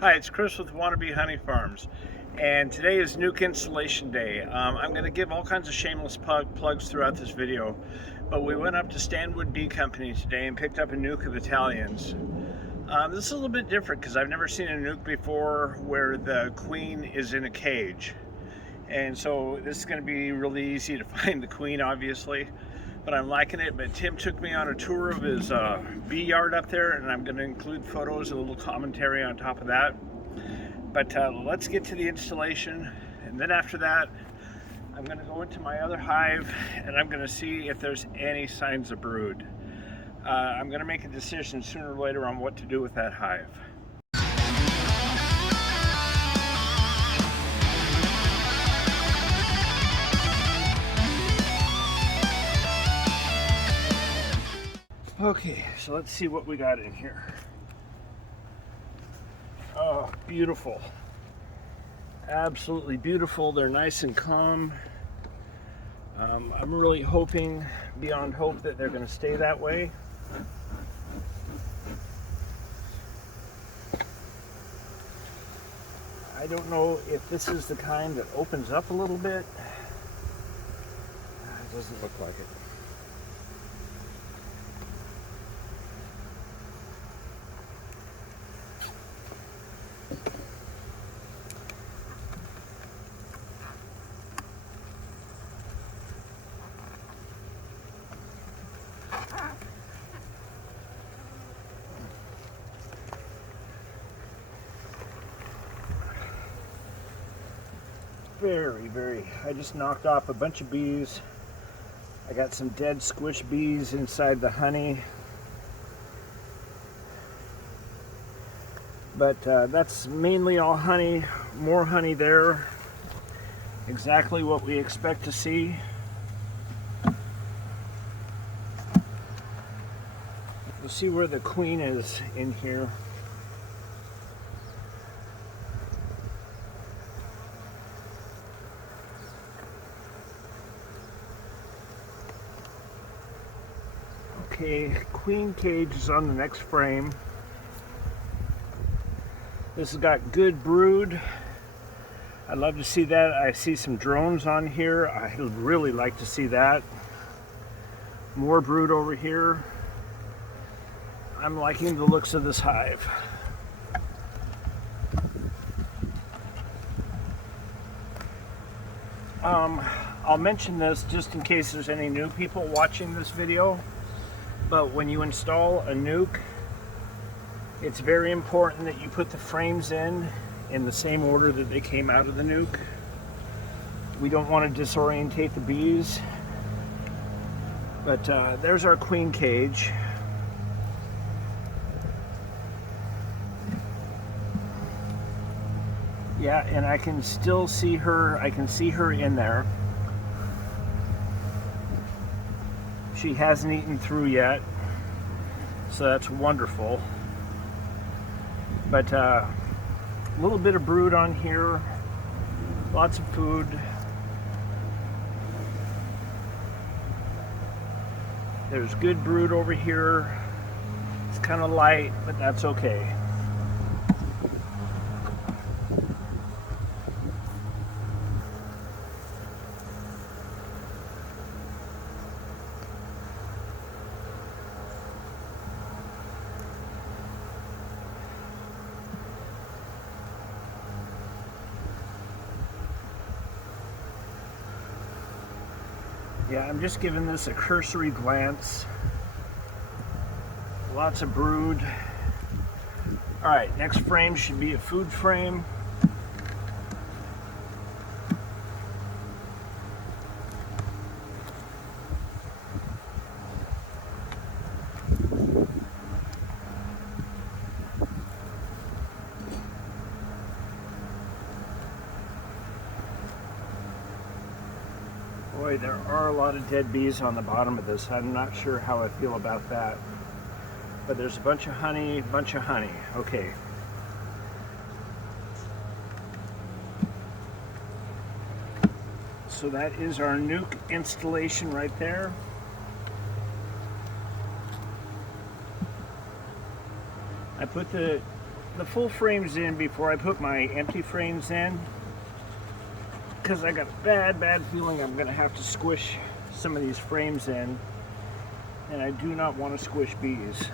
Hi, it's Chris with Wannabe Honey Farms, and today is nuke installation day. I'm going to give all kinds of shameless plugs throughout this video, but we went up to Stanwood Bee Company today and picked up a nuke of Italians. This is a little bit different because I've never seen a nuke before where the queen is in a cage. And so this is going to be really easy to find the queen, obviously, but I'm liking it. But Tim took me on a tour of his bee yard up there, and I'm going to include photos and a little commentary on top of that. But let's get to the installation, and then after that I'm going to go into my other hive and I'm going to see if there's any signs of brood. I'm going to make a decision sooner or later on what to do with that hive. Okay, so let's see what we got in here. Oh, beautiful. Absolutely beautiful. They're nice and calm. I'm really hoping, beyond hope, that they're going to stay that way. I don't know if this is the kind that opens up a little bit. It doesn't look like it. I just knocked off a bunch of bees. I got some dead squish bees inside the honey. But that's mainly all honey, more honey there. Exactly what we expect to see. We'll see where the queen is in here. Okay, queen cage is on the next frame. This has got good brood. I'd love to see that. I see some drones on here. I'd really like to see that. More brood over here. I'm liking the looks of this hive. I'll mention this just in case there's any new people watching this video, but when you install a nuke, it's very important that you put the frames in the same order that they came out of the nuke. We don't want to disorientate the bees. But there's our queen cage. Yeah, and I can still see her. I can see her in there. She hasn't eaten through yet, so that's wonderful. But a little bit of brood on here, lots of food. There's good brood over here. It's kind of light, but that's okay. Yeah, I'm just giving this a cursory glance. Lots of brood. All right, next frame should be a food frame. Boy, there are a lot of dead bees on the bottom of this. I'm not sure how I feel about that. But there's a bunch of honey, Okay. So that is our nuke installation right there. I put the the full frames in before I put my empty frames in, because I got a bad feeling I'm going to have to squish some of these frames in, and I do not want to squish bees.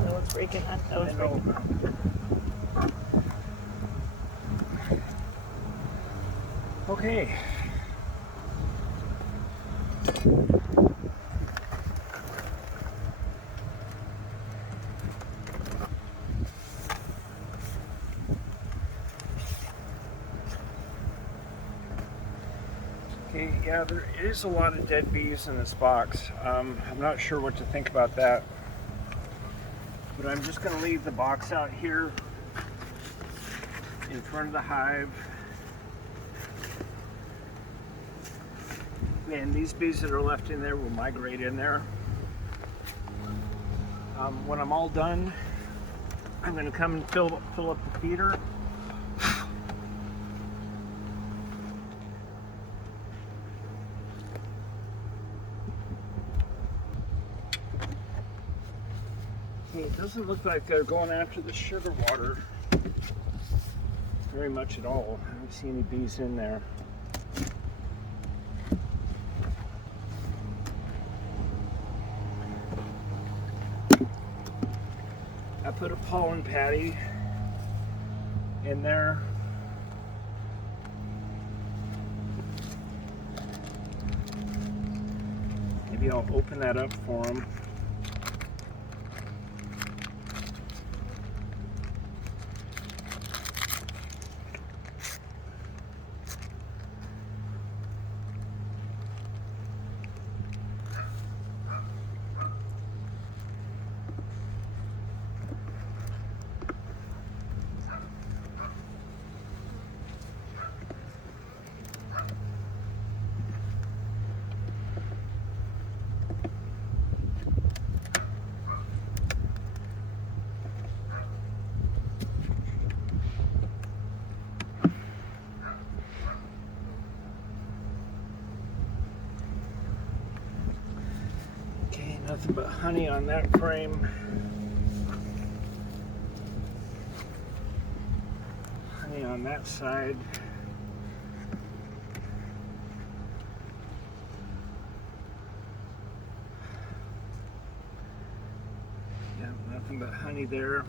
That was breaking, huh? That was breaking. Okay. Okay, yeah, there is a lot of dead bees in this box. I'm not sure what to think about that. But I'm just going to leave the box out here in front of the hive. And these bees that are left in there will migrate in there. When I'm all done, I'm going to come and fill up the feeder. It doesn't look like they're going after the sugar water very much at all. I don't see any bees in there. I put a pollen patty in there. Maybe I'll open that up for them. Nothing but honey on that frame. Honey on that side. Yeah, nothing but honey there.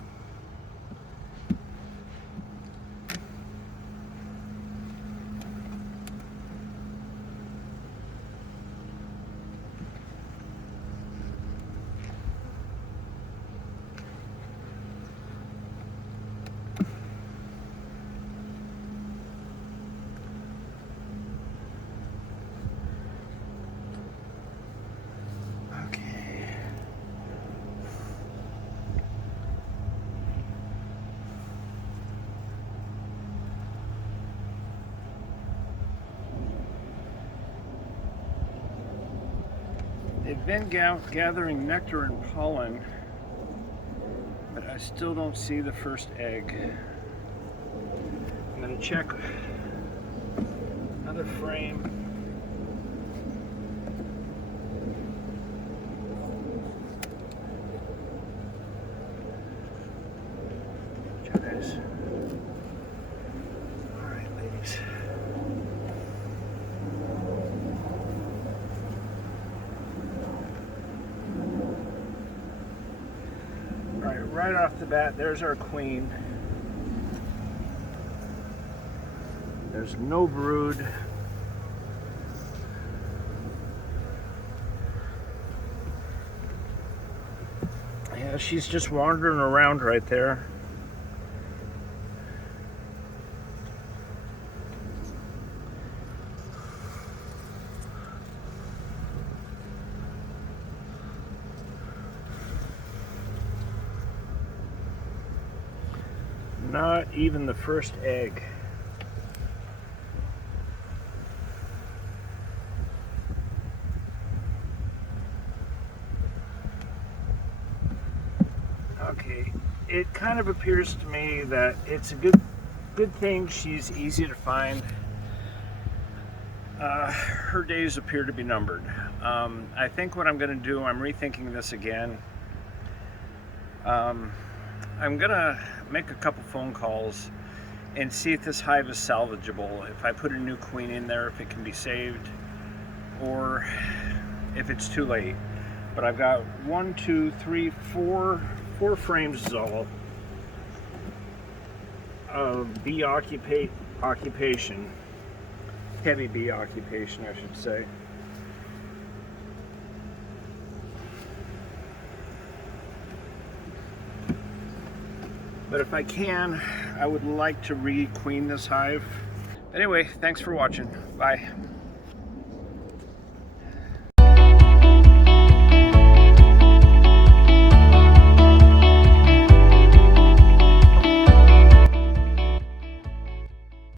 They've been gathering nectar and pollen, but I still don't see the first egg. I'm going to check another frame. Guys. All right, ladies. Right off the bat, there's our queen. There's no brood. Yeah, she's just wandering around right there. Not even the first egg. Okay, it kind of appears to me that it's a good thing she's easy to find. Her days appear to be numbered. I think what I'm going to do, I'm rethinking this again. I'm going to make a couple phone calls and see if this hive is salvageable, if I put a new queen in there, if it can be saved, or if it's too late. But I've got 1, 2, 3, 4 frames is all of bee occupation, heavy bee occupation, I should say. But if I can, I would like to re-queen this hive. Anyway, thanks for watching. Bye.